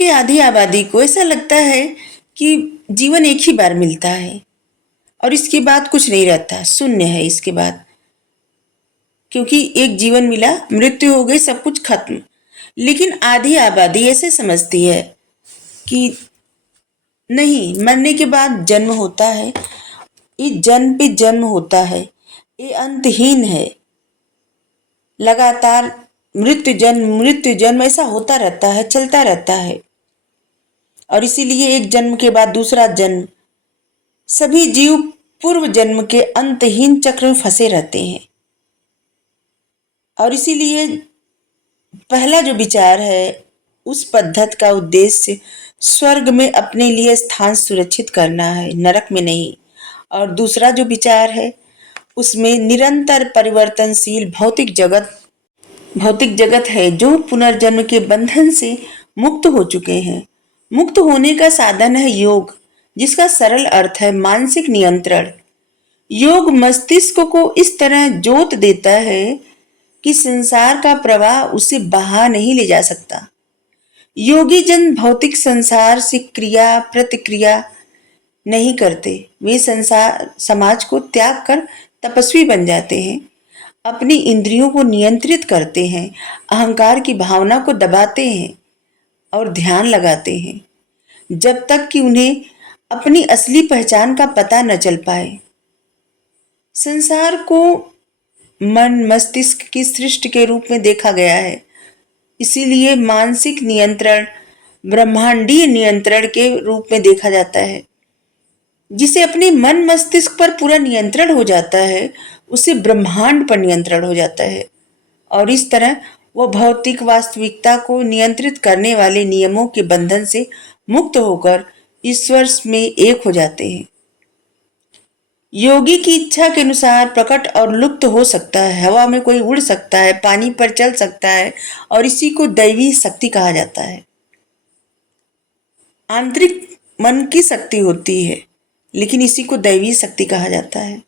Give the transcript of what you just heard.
की आधी आबादी को ऐसा लगता है कि जीवन एक ही बार मिलता है और इसके बाद कुछ नहीं रहता, शून्य है इसके बाद। क्योंकि एक जीवन मिला, मृत्यु हो गई, सब कुछ खत्म। लेकिन आधी आबादी ऐसे समझती है कि नहीं, मरने के बाद जन्म होता है, ये जन्म पे जन्म होता है, ये अंतहीन है, लगातार मृत्यु जन्म ऐसा होता रहता है, चलता रहता है। और इसीलिए एक जन्म के बाद दूसरा जन्म, सभी जीव पूर्व जन्म के अंतहीन चक्र में फंसे रहते हैं। और इसीलिए पहला जो विचार है, उस पद्धति का उद्देश्य स्वर्ग में अपने लिए स्थान सुरक्षित करना है, नरक में नहीं। और दूसरा जो विचार है, उसमें निरंतर परिवर्तनशील भौतिक जगत है जो पुनर्जन्म के बंधन से मुक्त हो चुके हैं। मुक्त होने का साधन है योग, जिसका सरल अर्थ है मानसिक नियंत्रण। योग मस्तिष्क को इस तरह जोत देता है कि संसार का प्रवाह उसे बहा नहीं ले जा सकता। योगी जन भौतिक संसार से क्रिया प्रतिक्रिया नहीं करते, वे संसार समाज को त्याग कर तपस्वी बन जाते हैं, अपनी इंद्रियों को नियंत्रित करते हैं, अहंकार की भावना को दबाते हैं और ध्यान लगाते हैं, जब तक कि उन्हें अपनी असली पहचान का पता न चल पाए। संसार को मन मस्तिष्क की सृष्टि के रूप में देखा गया है। इसीलिए मानसिक नियंत्रण ब्रह्मांडीय नियंत्रण के रूप में देखा जाता है। जिसे अपने मन मस्तिष्क पर पूरा नियंत्रण हो जाता है, उसे ब्रह्मांड पर नियंत्रण हो जाता है। और इस तरह वह भौतिक वास्तविकता को नियंत्रित करने वाले नियमों के बंधन से मुक्त होकर ईश्वर में एक हो जाते हैं। योगी की इच्छा के अनुसार प्रकट और लुप्त हो सकता है, हवा में कोई उड़ सकता है, पानी पर चल सकता है, और इसी को दैवी शक्ति कहा जाता है। आंतरिक मन की शक्ति होती है, लेकिन इसी को दैवी शक्ति कहा जाता है।